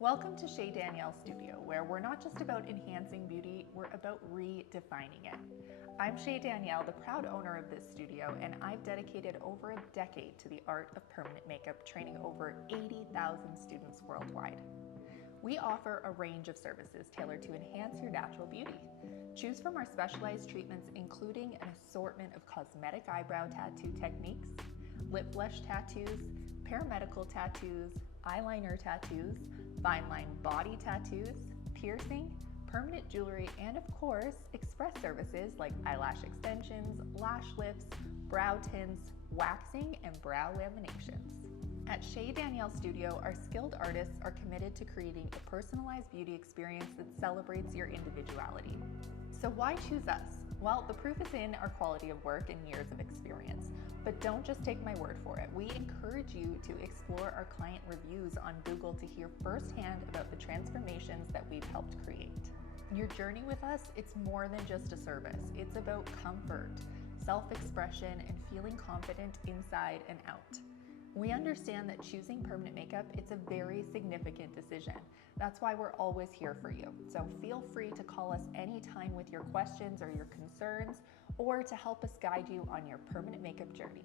Welcome to Shay Danielle Studio, where we're not just about enhancing beauty, we're about redefining it. I'm Shay Danielle, the proud owner of this studio, and I've dedicated over a decade to the art of permanent makeup, training over 80,000 students worldwide. We offer a range of services tailored to enhance your natural beauty. Choose from our specialized treatments, including an assortment of cosmetic eyebrow tattoo techniques, lip blush tattoos, paramedical tattoos, eyeliner tattoos, fine line body tattoos, piercing, permanent jewelry, and of course, express services like eyelash extensions, lash lifts, brow tints, waxing, and brow laminations. At Shay Danielle Studio, our skilled artists are committed to creating a personalized beauty experience that celebrates your individuality. So why choose us? Well, the proof is in our quality of work and years of experience. But don't just take my word for it. We encourage you to explore our client reviews on Google to hear firsthand about the transformations that we've helped create. Your journey with us, it's more than just a service. It's about comfort, self-expression, and feeling confident inside and out. We understand that choosing permanent makeup, it's a very significant decision. That's why we're always here for you. So feel free to call us anytime with your questions or your concerns, or to help us guide you on your permanent makeup journey.